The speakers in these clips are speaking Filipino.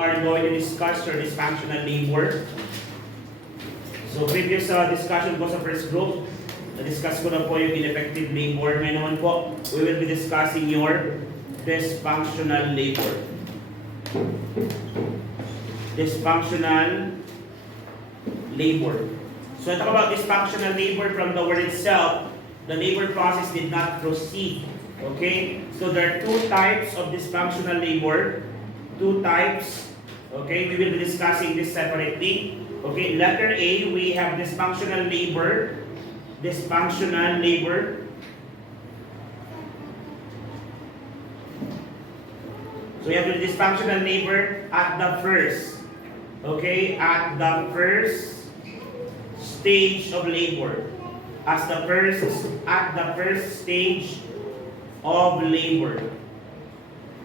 Are going to discuss your dysfunctional labor. So previous discussion ko sa first group, na-discuss ko na po yung ineffective labor. Ngayon naman po, we will be discussing your dysfunctional labor. Dysfunctional labor. So talk about dysfunctional labor from the word itself. The labor process did not proceed. Okay? So there are two types of dysfunctional labor. Two types. Okay, we will be discussing this separately. Okay, letter A, we have dysfunctional labor. Dysfunctional labor. So we have the dysfunctional labor at the first. Okay, at the first stage of labor. At the first stage of labor.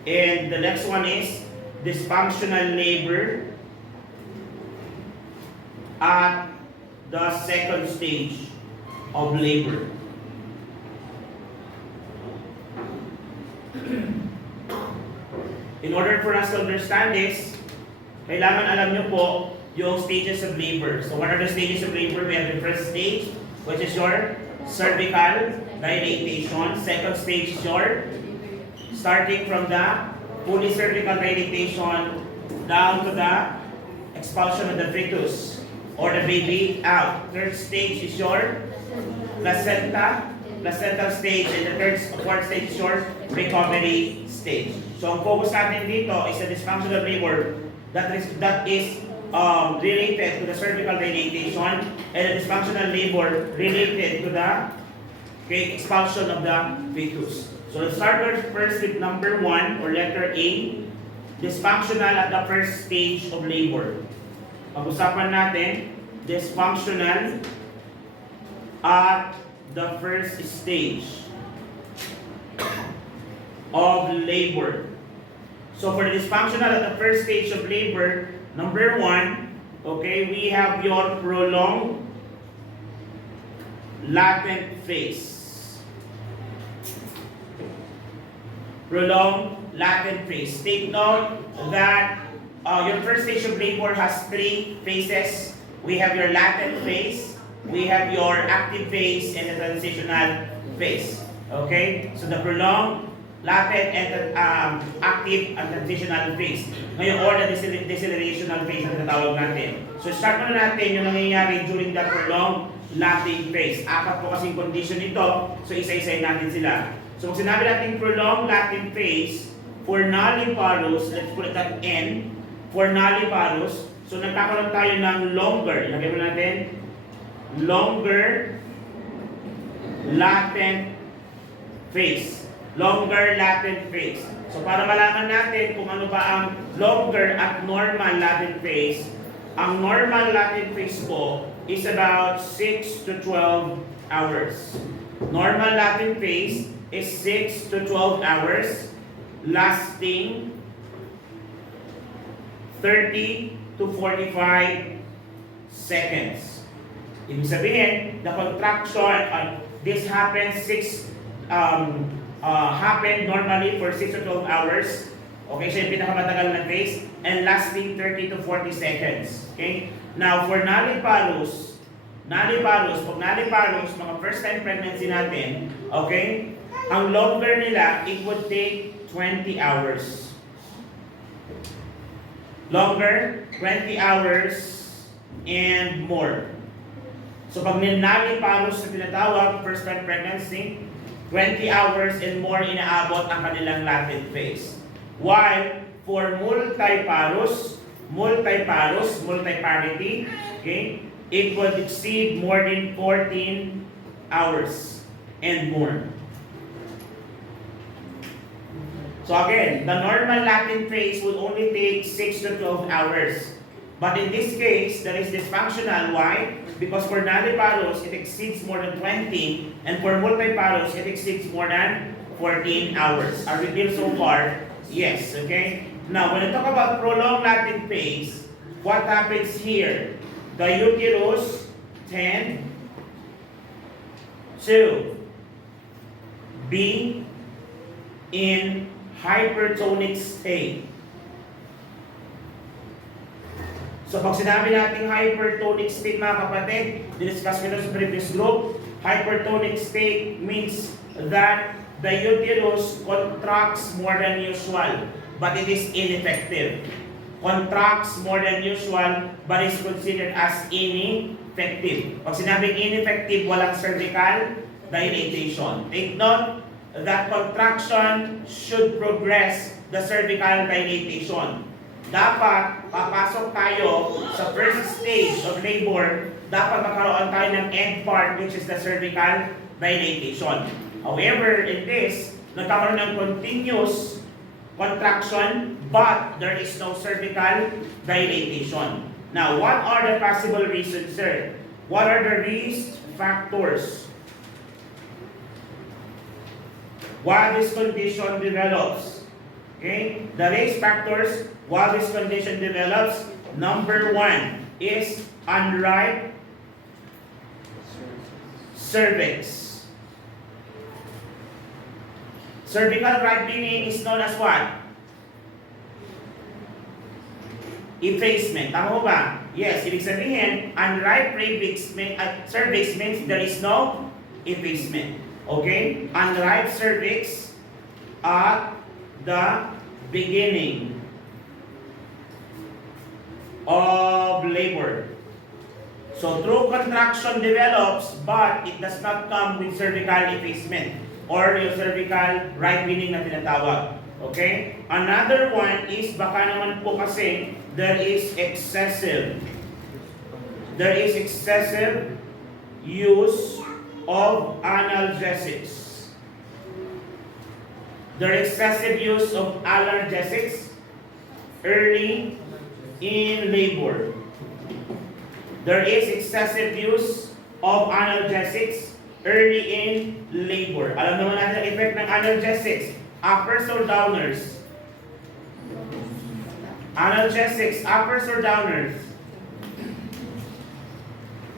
And the next one is dysfunctional labor at the second stage of labor. In order for us to understand this, kailangan alam nyo po yung stages of labor. So what are the stages of labor? We have the first stage, which is your cervical dilatation. Second stage is your starting from the fully cervical dilatation down to the expulsion of the fetus or the baby out. Third stage is your placental stage, and the fourth stage is your recovery stage. So ang focus natin dito is the dysfunctional labor that is related to the cervical dilatation, and the dysfunctional labor related to the expulsion of the fetus. So let's start first with number 1 or letter A, dysfunctional at the first stage of labor. Pag-usapan natin, dysfunctional at the first stage of labor. So for the dysfunctional at the first stage of labor, number 1, okay, we have your prolonged latent phase. Prolonged latent phase. Take note that your first stage of labor has 3 phases. We have your latent phase, we have your active phase, and the transitional phase. Okay? So the prolonged, latent, and the active and transitional phase. Ngayon, or the decelerational phase na tinatawag natin. So start muna natin yung nangyayari during the prolonged latent phase. 4 po kasing condition nito, so isa-isayin natin sila. So kung sinabi natin prolonged latent phase, for nulliparous, let's put that N, for nulliparous, so nagkakaroon tayo ng longer, ilagay mo natin, longer latent phase. Longer latent phase. So para malaman natin kung ano ba ang longer at normal latent phase, ang normal latent phase po is about 6 to 12 hours. Normal latent phase is 6 to 12 hours, lasting 30 to 45 seconds. Ibig sabihin, the contraction, this happens happen normally for 6 to 12 hours. Okay, so yung pinakamatagal na phase, and lasting 30 to 40 seconds. Okay? Now, for nulliparous, pag nulliparous, mga first time pregnancy natin, okay, ang longer nila, it would take 20 hours. Longer, 20 hours and more. So pag nulliparous na tinatawag, first time pregnancy, 20 hours and more inaabot ang kanilang latent phase. While for multiparity, okay, it would exceed more than 14 hours and more. So again, the normal latent phase will only take 6 to 12 hours. But in this case, that is dysfunctional. Why? Because for nulliparous, it exceeds more than 20, and for multiparous, it exceeds more than 14 hours. Are we clear so far? Yes, okay? Now, when I talk about prolonged latent phase, what happens here? The uterus tend to be in hypertonic state. So pag sinabi natin hypertonic state mga kapatid, diniscuss ko na sa previous group, hypertonic state means that the uterus contracts more than usual, but it is ineffective. Contracts more than usual, but is considered as ineffective. Pag sinabing ineffective, walang cervical dilatation. Take note that contraction should progress the cervical dilatation. Dapat papasok tayo sa first stage of labor, dapat magkaroon tayo ng end part which is the cervical dilatation. However, in this, nagkakaroon ng continuous contraction but there is no cervical dilatation. Now, what are the possible reasons, sir? What are the risk factors while this condition develops? Okay, the risk factors while this condition develops, number 1 is unripe cervix. Cervical ripening is known as what? Effacement. Tama ba? Yes, ibig sabihin, unripe cervix means there is no effacement. Okay? Unripe cervix at the beginning of labor. So, true contraction develops, but it does not come with cervical effacement or yung cervical ripening na tinatawag. Okay? Another one is baka naman po kasi there is excessive use of analgesics. There is excessive use of analgesics early in labor. There is excessive use of analgesics early in labor. Alam naman natin ang effect ng analgesics. Uppers or downers? Analgesics, uppers or downers?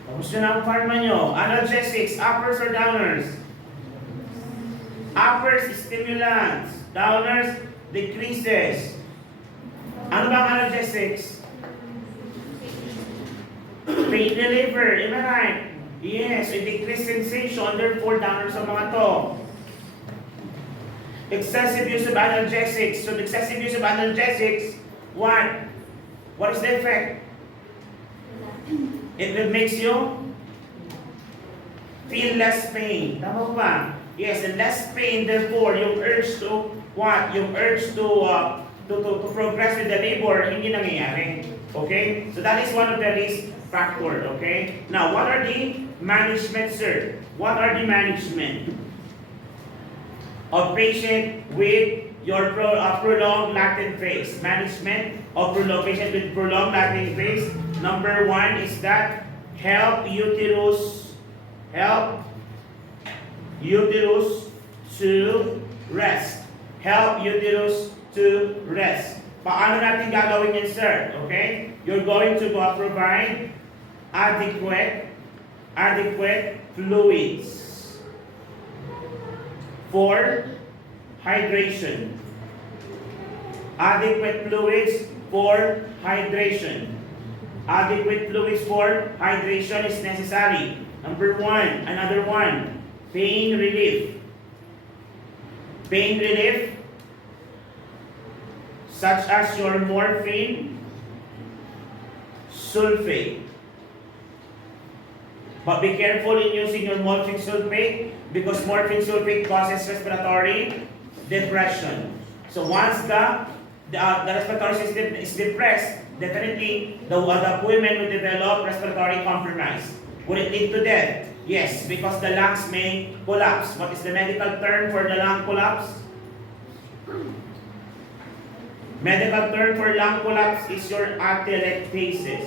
Kamusta na ang pharma nyo? Analgesics, uppers or downers? Uppers, stimulants. Downers, decreases. Ano ba ang analgesics? Pain reliever, am I right? Yes, a decreased sensation, therefore downers sa mga to. Excessive use of analgesics. So excessive use of analgesics, what? What is the effect? It makes you feel less pain. Tama ba? Yes, and less pain, therefore, yung urge to what? Yung urge to progress with the labor, hindi nangyayari. Okay? So that is one of the risk factors. Okay? Now, what are the management, sir? What are the management of patient with your prolonged latent phase? Management of patient with prolonged latent phase. Number 1 is that help uterus to rest. Help uterus to rest. Paano natin gagawin yan, sir? Okay? You're going to provide adequate fluids for hydration. Adequate fluids for hydration. Adequate fluids for hydration is necessary. Number 1, another one, pain relief. Pain relief, such as your morphine sulfate. But be careful in using your morphine sulfate because morphine sulfate causes respiratory depression. So once the respiratory system is depressed, definitely the women will develop respiratory compromise. Would it lead to death? Yes, because the lungs may collapse. What is the medical term for the lung collapse? Medical term for lung collapse is your atelectasis.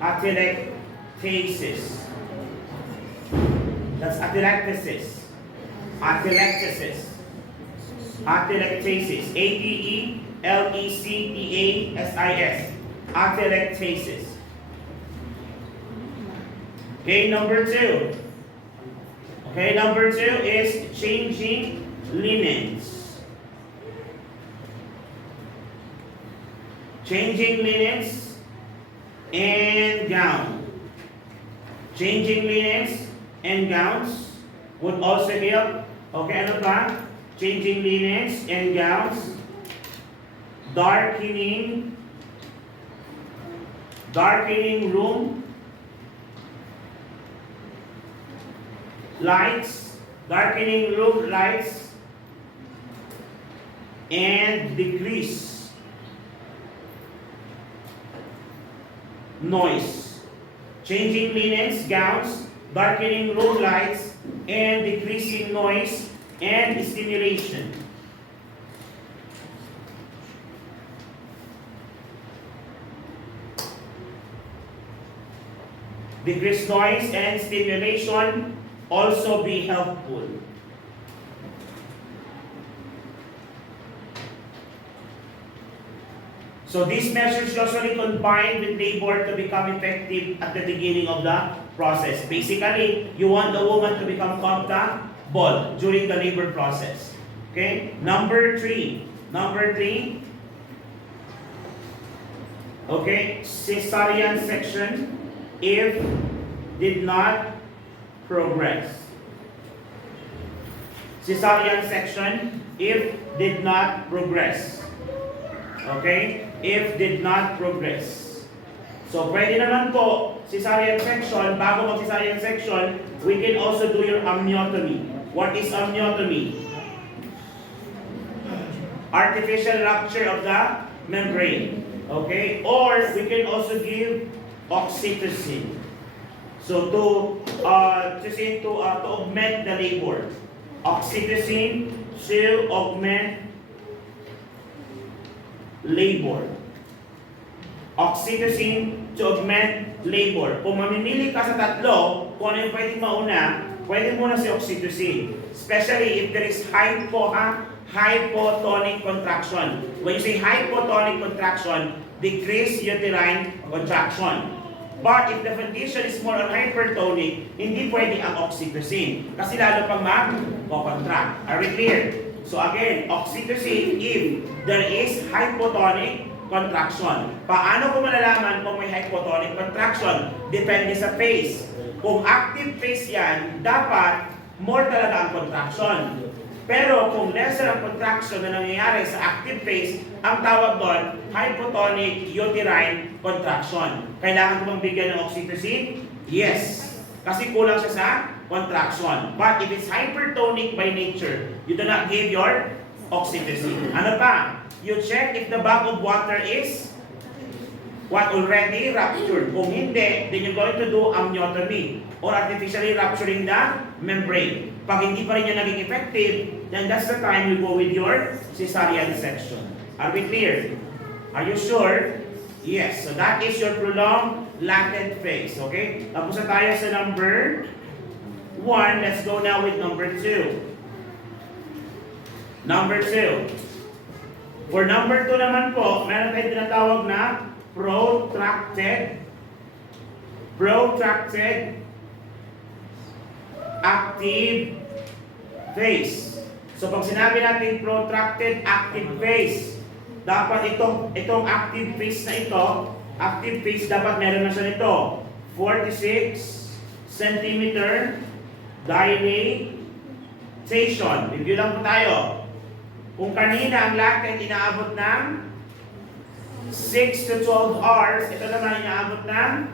Atelectasis. That's atelectasis. Atelectasis. Atelectasis. A-T-E-L-E-C-T-A-S-I-S. Atelectasis. Okay, number 2. Okay, number 2 is changing linens. changing linens and gown. Changing linens and gowns would also help. Okay, ano pa? Changing linens and gowns. Darkening room lights, darkening room lights, and decrease noise. Changing linens, gowns, darkening room lights, and decreasing noise and stimulation. Decreased noise and stimulation also be helpful. So these measures usually combine with labor to become effective at the beginning of the process. Basically, you want the woman to become comfortable during the labor process. Okay? Number three. Okay, cesarean section if did not progress. Cesarean section if did not progress. Okay? If did not progress. So, pwede naman po, cesarean section, bago mag-cesarean section, we can also do your amniotomy. What is amniotomy? Artificial rupture of the membrane. Okay? Or, we can also give oxytocin. So, to augment the labor. Oxytocin to augment labor. Oxytocin to augment labor. Kung mamimili ka sa tatlo, kung ano yung pwedeng mauna, pwede muna si oxytocin. Especially if there is hypotonic contraction. When you say hypotonic contraction, decrease uterine contraction. But if the condition is more on hypertonic, hindi pwede ang oxytocin. Kasi lalo pang mag-contract. Are we clear? So again, oxytocin if there is hypotonic contraction. Paano ko malalaman kung may hypotonic contraction? Depende sa phase. Kung active phase yan, dapat more talaga ang contraction. Pero kung lesser ang contraction na nangyayari sa active phase, ang tawag doon, hypotonic uterine contraction. Kailangan ko bang bigyan ng oxytocin? Yes. Kasi kulang siya sa contraction. But if it's hypertonic by nature, you do not give your oxytocin. Ano pa? You check if the bag of water is already ruptured. Kung hindi, then you're going to do amniotomy or artificially rupturing the membrane. Pag hindi pa rin yan naging effective, then that's the time you go with your cesarean section. Are we clear? Are you sure? Yes. So that is your prolonged latent phase. Okay? Tapos na tayo sa number 1. Let's go now with number 2. Number 2. For number 2 naman po, meron tayong tinatawag na protracted active phase. So pag sinabi natin protracted active phase, dapat itong active phase na ito, active phase dapat meron na siya nito. 46 cm dilatation. Review lang po tayo. Kung kanina ang latent inaabot ng 6 to 12 hours, ito naman inaabot ng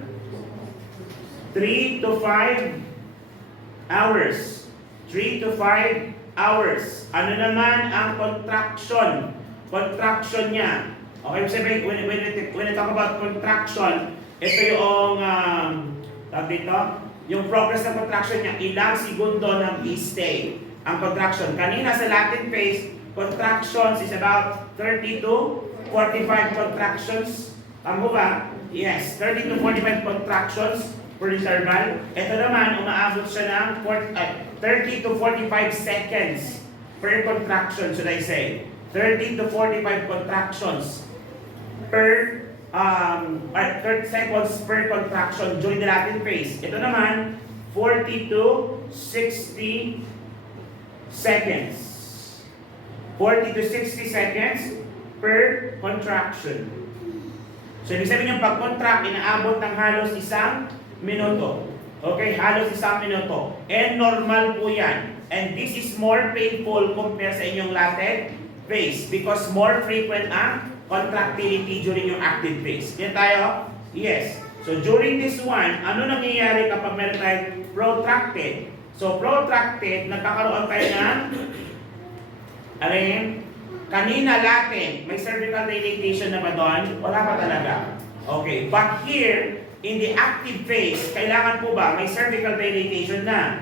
3 to 5 hours. 3 to 5 hours. Ano naman ang contraction? Contraction niya. Okay, sabi, when I talk about contraction, ito yung, tawag dito, yung progress ng contraction niya, ilang segundo ng i-stay ang contraction. Kanina sa latent phase, contractions is about 30 to 45 contractions. Tama ba? Yes, 30 to 45 contractions per interval. Ito naman, umaabot siya ng 30 to 45 seconds per contraction, should I say. 30 to 45 contractions per 30 seconds per contraction during the latent phase. Ito naman, 40 to 60 seconds. 40 to 60 seconds per contraction. So, ibig sabihin yung pag-contract, inaabot ng halos 1 minuto. Okay, halos 1 minuto. And normal po yan. And this is more painful compare sa inyong latent phase because more frequent ang contractility during yung active phase. Yan tayo? Yes. So during this one, ano nangyayari kapag meron tayong protracted? So protracted, nagkakaroon tayo ng kanina latent, may cervical dilatation na ba doon? Wala pa talaga. Okay, but here, in the active phase, kailangan po ba may cervical dilatation na?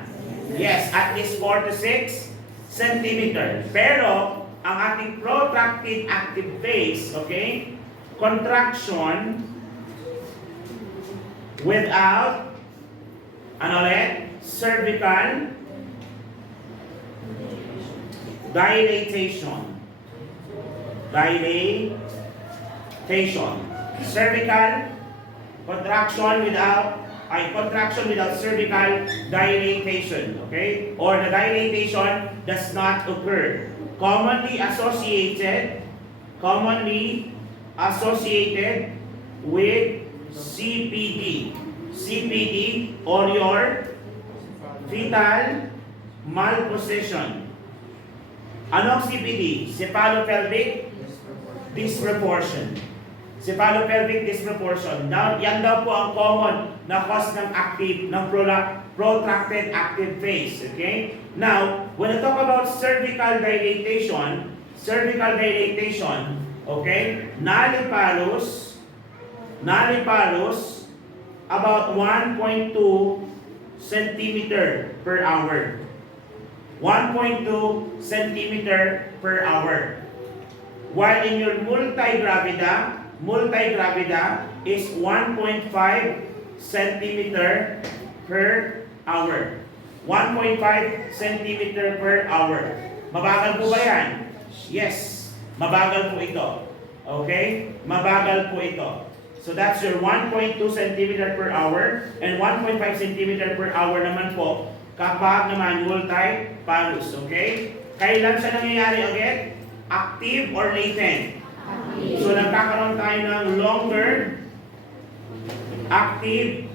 Yes, at least 4 to 6 centimeter. Pero, ang ating protracted active phase, okay, contraction without, ano ulit? Cervical dilatation. Dilatation. Cervical contraction without cervical dilatation, okay? Or the dilatation does not occur. Commonly associated with CPD. CPD or your fetal malposition. Anong CPD? Cephalopelvic disproportion. Cephalopelvic disproportion. Yan daw po ang common na cause ng protracted active phase. Okay? Now, when I talk about cervical dilatation, okay, nulliparous, about 1.2 centimeter per hour. 1.2 centimeter per hour. While in your multigravida is 1.5 centimeter per hour. 1.5 centimeter per hour. Mabagal po ba yan? Yes. Mabagal po ito. Okay? Mabagal po ito. So that's your 1.2 centimeter per hour and 1.5 centimeter per hour naman po kapag naman multiparous. Okay? Kailan siya nangyayari ulit? Active or latent? Active. So nagkakaroon tayo ng longer active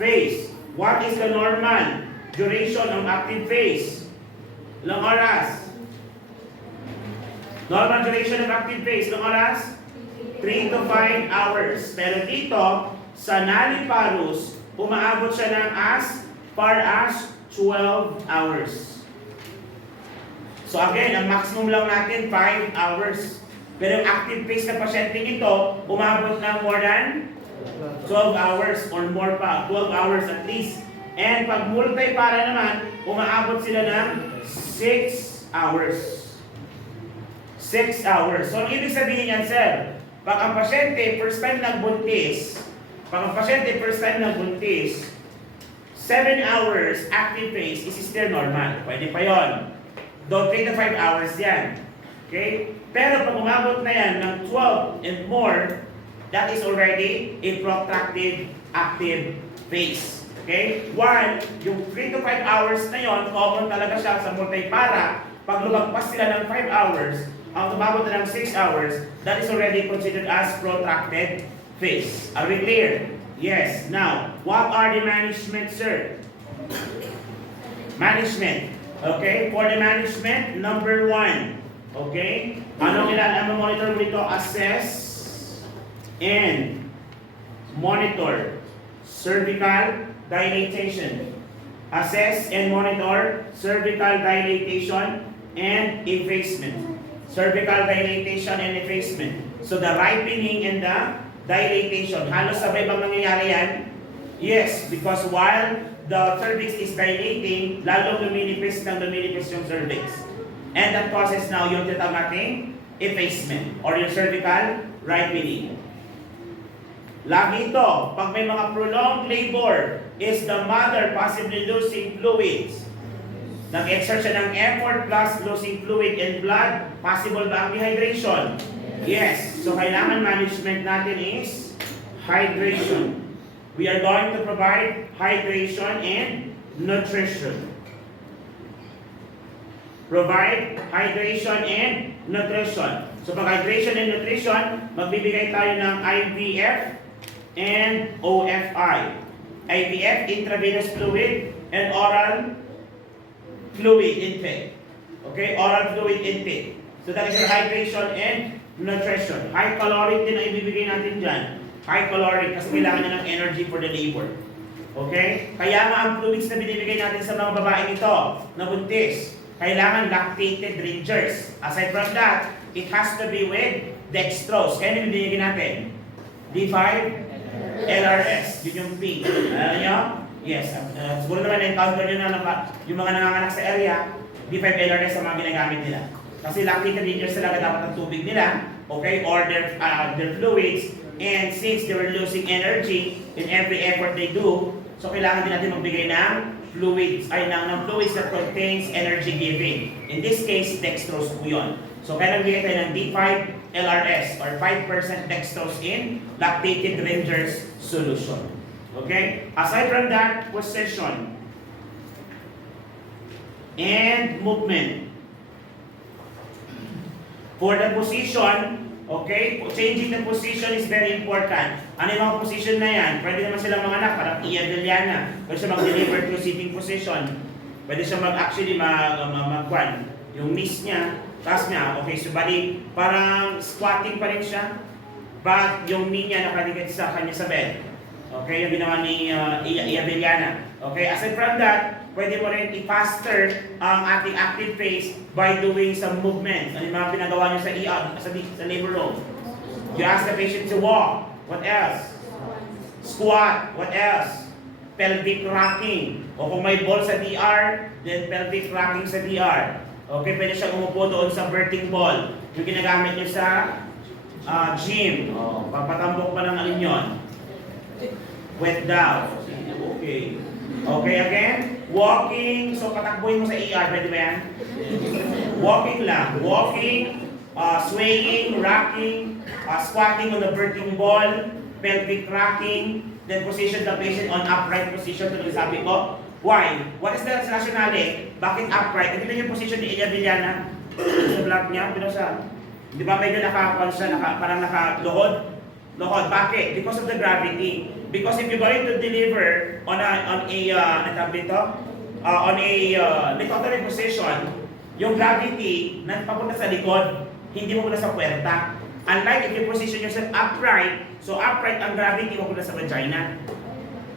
phase. What is the normal duration of active phase? Ilang oras? Normal duration of active phase, ilang oras? 3 to 5 hours. Pero dito, sa nulliparous, umaabot siya ng as far as 12 hours. So again, ang maximum lang natin 5 hours. Pero yung active phase na pasyente ito, umabot ng more than 12 hours or more pa. 12 hours at least. And pag multipara naman, umaabot sila ng 6 hours. 6 hours. So ang ibig sabihin yan, sir, pag ang pasyente first time nagbuntis, 7 hours active phase is still normal. Pwede pa yon. Though 3 to 5 hours yan. Okay? Pero pag umabot na yan ng 12 and more, that is already a protracted active phase. Okay? While yung 3 to 5 hours na yon, common talaga siya sa multipara. Pag lumagpas sila ng 5 hours, ang umabot na ng 6 hours, that is already considered as protracted phase. Are we clear? Yes. Now, what are the management, sir? Management. Okay? For the management, number 1. Okay? Ano monitor mo dito? Assess and monitor cervical dilatation. Assess and monitor cervical dilatation and effacement. Cervical dilatation and effacement. So the ripening and the dilatation. Halos sabay bang nangyayari yan? Yes, because while the cervix is dilating, lalong luminipis yung cervix. And that causes now yung tinatawag effacement or yung cervical ripening. Lagi ito, pag may mga prolonged labor, is the mother possibly losing fluids. Nag-exert siya ng effort plus losing fluid and blood, possible ba ang dehydration? Yes. So kailangan management natin is hydration. We are going to provide hydration and nutrition. Provide hydration and nutrition. So pag hydration and nutrition, magbibigay tayo ng IVF and OFI. IVF, intravenous fluid, and oral fluid intake. Okay, oral fluid intake. So that is your hydration and nutrition. High caloric din ang ibibigay natin dyan. High caloric kasi kailangan niya ng energy for the labor. Okay? Kaya nga ang fluids na binibigay natin sa mga babaeng ito na buntis, kailangan lactated dringers. Aside from that, it has to be with dextrose. Kaya ano binibigay natin? D5 LRS. Yun yung pink. Alam nyo? Yes. Siguro naman na-encounter nyo na yung mga nanganganak sa area, D5 LRS ang mga ginagamit nila. Kasi lactated dringers talaga dapat ang tubig nila, okay, or their fluids, and since they were losing energy in every effort they do, so kailangan din natin magbigay ng fluids, ng fluids that contains energy giving. In this case, dextrose po yun. So kaya nagbigay tayo ng D5 LRS or 5% dextrose in lactated dringers solution. Okay? Aside from that, position and movement. For the position, okay, changing the position is very important. Ano yung mga position na yan? Pwede naman silang mga anak, parang Ia Deliana. Pwede siya mag-deliver to sitting position. Pwede siya mag-actually mag-kwan. Yung knees niya, taas niya, okay, so bali, parang squatting pa rin siya. But yung knee niya nakaligid sa kanya sa bed. Okay, yung ginawa ni Ia Deliana. Okay, aside from that, pwede mo rin i-faster ang ating active phase by doing some movements. Ano yung mga pinagawa nyo sa sa labor room? You ask the patient to walk. What else? Squat. What else? Pelvic rocking. O kung may ball sa DR, then pelvic rocking sa DR. Okay, pwede siya umupo doon sa birthing ball. Yung ginagamit nyo sa gym. O, papatambok pa ng alin yun. Wet down. Okay. Okay, again. Walking. So, patakbuhin mo sa ER. Pwede ba yan? Walking lang. Walking, swaying, rocking, squatting on the birthing ball, pelvic rocking, then position the patient on upright position. Ito sabi ko. Why? What is the rationale? Bakit upright? Ito yung position ni Ia Deliana. Sa vlog niya, pinasa. Di ba medyo nakapan siya, parang nakaluhod? Luhod. Bakit? Because of the gravity. Because if you're going to deliver on a lithotomy position, yung gravity na papunta sa likod, hindi mo muna sa puwerta. Unlike if you position yourself upright, so upright ang gravity mo muna sa vagina.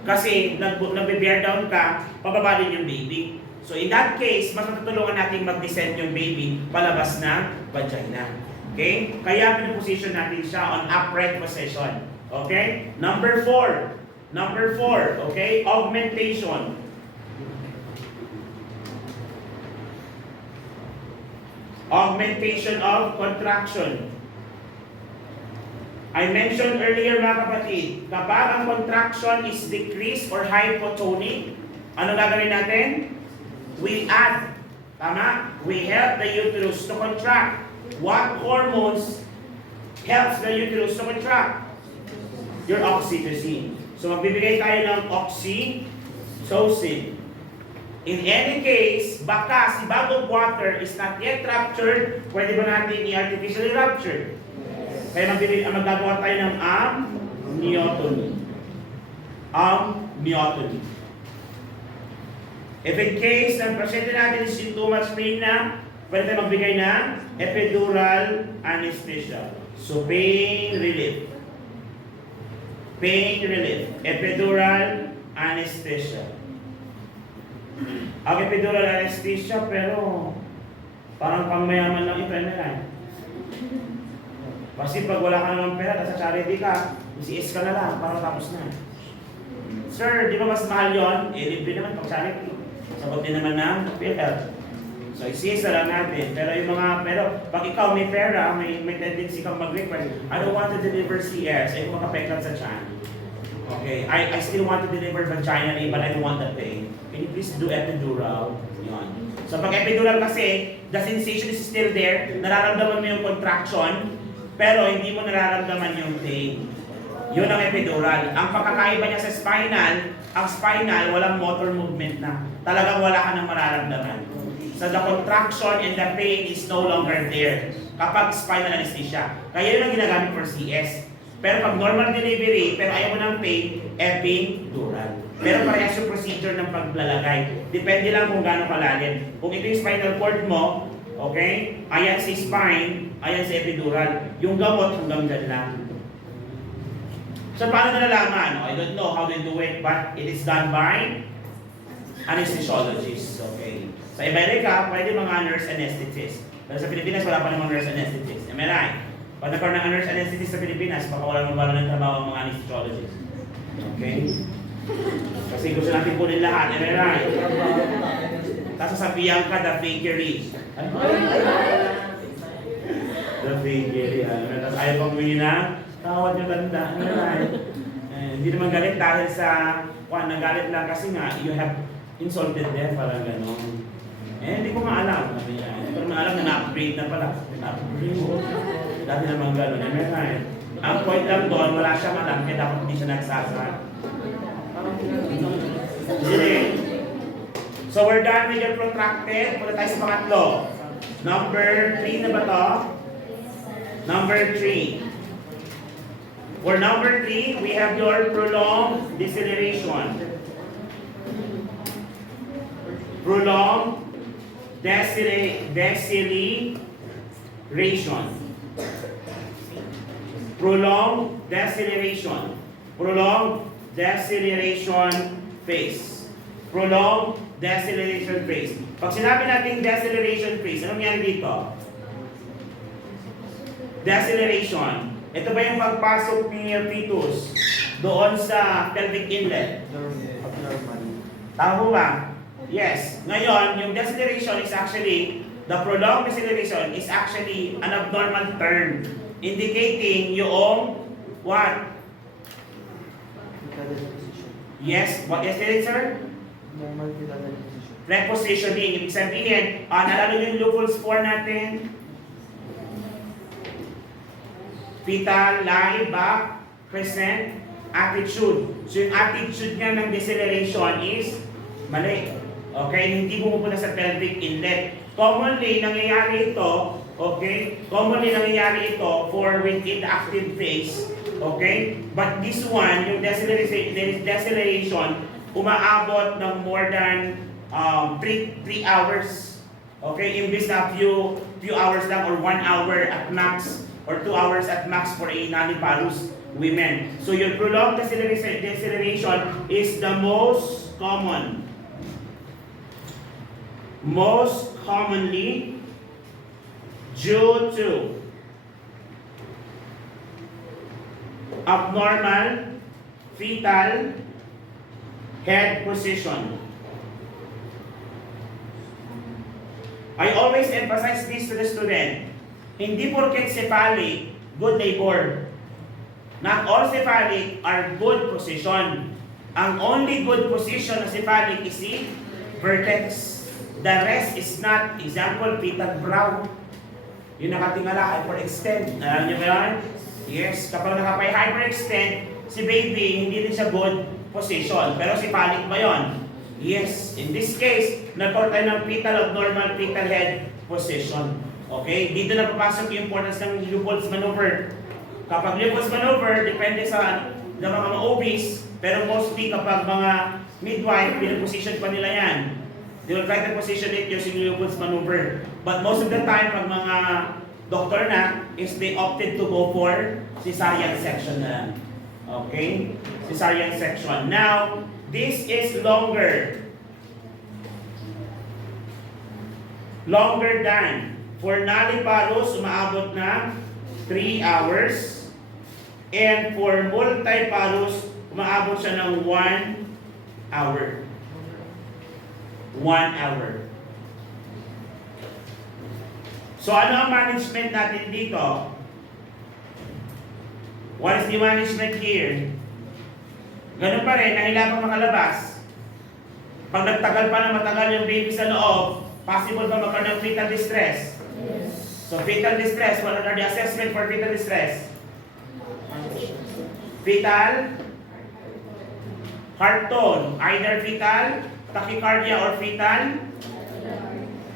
Kasi nag-bear down ka, pababa din yung baby. So in that case, mas matutulungan natin mag-descend yung baby palabas ng vagina. Okay? Kaya piniposition natin siya on upright position. Okay? Number 4. Okay? Augmentation. Augmentation of contraction. I mentioned earlier mga kapatid, kapag ang contraction is decreased or hypotonic, ano gagawin natin? We add. Tama? We help the uterus to contract. What hormones helps the uterus to contract? Your oxytocin. So magbibigay tayo ng oxytocin. In any case, baka si bag of water is not yet ruptured, pwede ba natin i-artificially rupture? Kaya magagawa tayo ng amniotomy. Amniotomy. If in case ang pasyente natin is in too much pain na, pwede tayo magbigay ng epidural anesthesia. So pain relief. Pain relief. Epidural anesthesia. Ang epidural anesthesia, pero parang pangmayaman lang ito, kasi pag wala ka naman pera, nasa charity ka, isiis ka na lang, para tapos na. Sir, di ba mas mahal yun? Libre naman pag charity. Sagot din naman ng PhilHealth. So, isiis na lang natin. Pero pag ikaw may pera, may tendency kang mag-request, I don't want to deliver CS, ay makapeklat sa tiyan. Okay, I still want to deliver vaginally, but I don't want the pain. Can you please do epidural? Yun. So, pag epidural kasi, the sensation is still there, nararamdaman mo yung contraction, pero hindi mo nararamdaman yung pain. Yun ang epidural. Ang pagkakaiba niya sa spinal, ang spinal walang motor movement na. Talagang wala ka nang mararamdaman. So the contraction and the pain is no longer there kapag spinal anesthesia. Kaya yun ang ginagamit for CS. Pero pag normal delivery, pero ayaw mo ng pain, epidural. Pero parehas yung procedure ng paglalagay. Depende lang kung gaano kalalim. Kung ito yung spinal cord mo, okay, ayan si spine, ayan si epidural. Yung gamot hanggang dyan lang. So paano nalalaman? I don't know how they do it, but it is done by anesthesiologists. Okay. Sa Amerika, pwede mga nurse anesthetist. Pero sa Pilipinas, wala pa namang nurse anesthetist. Am I right? Pag nagkaroon ng nurse anesthetist sa Pilipinas, baka wala namang ng trabaho ang mga anesthesiologists. Okay? Kasi gusto natin kunin lahat. Am I right? Tapos sasabihan ka, the fakery. The fakery. Tapos ayaw pang bumili na, tawad yung tanda. Am I right? Hindi naman galit dahil sa, nagalit lang kasi nga, you have insulted them, parang gano'n. Hindi ko maalam. Hindi ko maalam na na-upgrade na pala. Na-upgrade. Dati naman gano'n. Ang point lang doon, wala siyang alam, kaya dapat hindi siya nagsasal. So we're done with your protracted. Punta tayo sa pangatlo. Number 3 na ba to? Number 3. For number 3, we have your prolonged deceleration. Prolonged deceleration. Prolonged deceleration. Prolonged deceleration phase. Prolonged deceleration phase. Pag sinabi natin deceleration phase, anong nangyari dito? Deceleration. Ito ba yung pagpasok ni fetus doon sa pelvic inlet? Tama ba? Yes. Ngayon, yung deceleration is actually, the prolonged deceleration is actually an abnormal term indicating yung what? Yes. What is it, sir? Normal fetal position. Repositioning. Ibig sabihin, nalalo yung loopholes 4 natin. Fetal, lie, back, crescent, attitude. So yung attitude nga ng deceleration is mali. Okay? Hindi pumupunta sa pelvic inlet. Commonly, nangyayari ito, okay? Commonly, nangyayari ito for within the active phase. Okay? But this one, yung deceleration, umaabot ng more than 3 hours. Okay? Imbis na few hours lang or 1 hour at max or 2 hours at max for a nulliparous women. So your prolonged deceleration is the most commonly due to abnormal fetal head position. I always emphasize this to the student. Hindi porket cephalic, good labor. Not all cephalic are good position. Ang only good position ng cephalic is the vertex. The rest is not. Example, fetal brow. Yung nakatingala, hyperextend. Alam niyo ba yan? Yes, kapag hyperextend, si baby, hindi din siya good position. Pero cephalic ba yun? Yes. In this case, nagkaroon tayo ng fetal abnormal fetal head position. Okay? Dito na papasok yung importance ng Lupol's maneuver. Kapag Lupol's maneuver, depende sa mga obese, pero mostly kapag mga midwife, pinaposition pa nila yan. They will try to position it using Lupol's maneuver. But most of the time, pag mga doctor na, is they opted to go for cesarean section na lang. Okay? Cesarean section. Now, this is longer. Longer than. For nulliparous, umaabot na 3 hours. And for multiparous, umaabot siya ng 1 hour. 1 hour. So ano ang management natin dito? What is the management here? Ganun pa rin, nahilapang makalabas. Pag nagtagal pa na matagal yung baby sa loob, possible ba magkaroon ng fetal distress? Yes. So fetal distress, what are the assessment for fetal distress? Fetal heart tone, either fetal tachycardia or fetal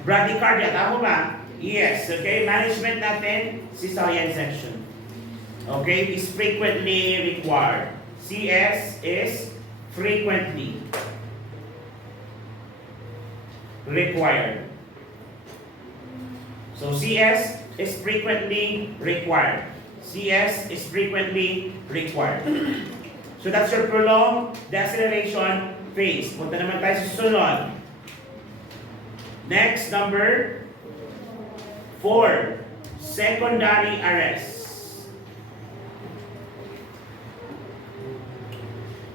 Bradycardia, tama ba? Yes, okay. Management natin, cesarean section. Okay, is frequently required. CS is frequently required. So CS is frequently required. CS is frequently required. So that's your prolonged deceleration phase. Punta naman tayo sa sunod. Next, number 4, secondary arrest.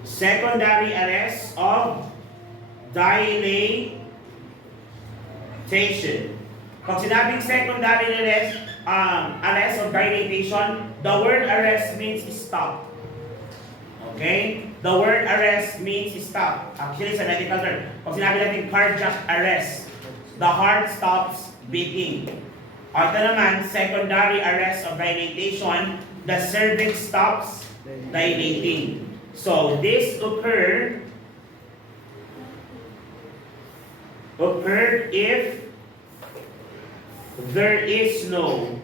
Secondary arrest of dilatation. Pag sinabing secondary arrest of dilatation, the word arrest means stop. Okay? The word arrest means stop. Actually, sa medical term, pag sinabi natin cardiac arrest, the heart stops beating. O ito naman, secondary arrest of dilatation, the cervix stops dilating. So, this occurred if there is no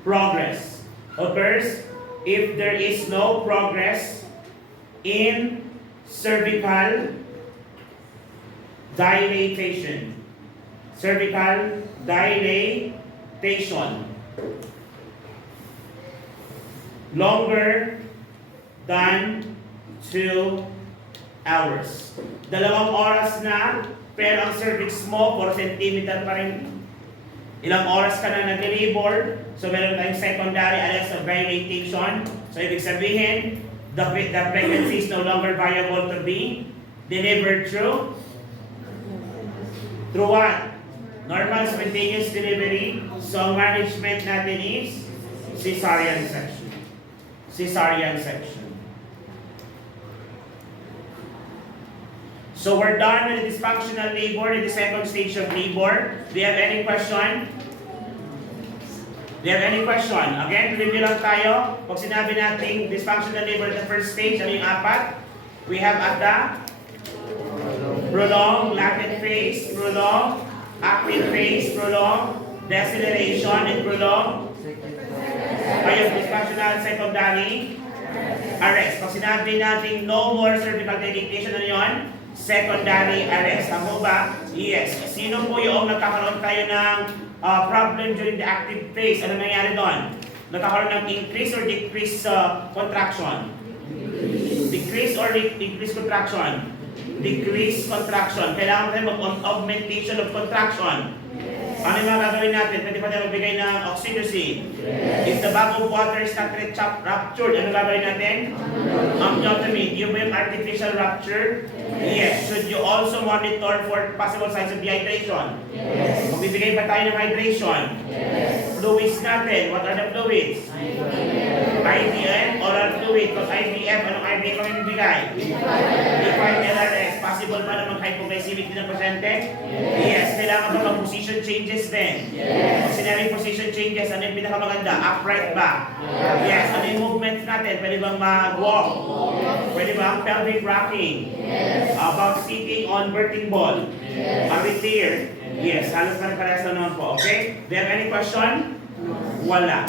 progress. Occurs if there is no progress in cervical dilatation. Cervical dilatation. Longer than 2 hours. 2 oras na, pero ang cervix mo, 4 cm pa rin. Ilang oras ka na nag-labor, so meron tayong secondary arrest of dilatation. So ibig sabihin, the pregnancy is no longer viable to be delivered through what? Normal spontaneous delivery. So management natin is cesarean section. Cesarean section. So we're done with the dysfunctional labor in the second stage of labor. Do you have any question? Do you have any question? Again, review lang tayo. Pag sinabi natin dysfunctional labor at the first stage, ano yung 4? We have at the prolonged latent phase, prolonged active phase, prolonged deceleration, and prolonged dysfunctional secondary arrest. Pag sinabi natin no more cervical dilatation, ano yun? Secondary arrest. Tama ba? Yes. Sino po yung nagkakaroon tayo ng problem during the active phase? Ano nangyari doon? Nagkakaroon ng increase or decrease contraction? Decrease or increase contraction? Decrease contraction. Kailangan tayo mag-augmentation of contraction. Ano yung mga gagawin natin? Pwede pa tayo magbigay ng oxytocin. If the bag of water is not ruptured, ano gagawin natin? Amniotomy. Yung ba yung artificial rupture? Yes. Should you also monitor for possible signs of dehydration? Yes. Magbibigay pa tayo ng hydration? Yes. Fluids natin. What are the fluids? IVF, oral fluid. Pag IVF, anong IVF kami bibigay? Defined LRS. Possible ba na mag-hypoglycemic din ang pasyente? Yes. Kailangan ba mag-position changes din? Yes. Pag sinabing position changes, ano yung pinakamaganda? Upright ba? Yes. Ano yung movements natin? Pwede bang mag-walk? Pwede bang pelvic rocking? Yes. About sitting on birthing ball? Yes. Are we clear? Yes. Halos parehas na naman po. Okay? Do you have any question? Wala.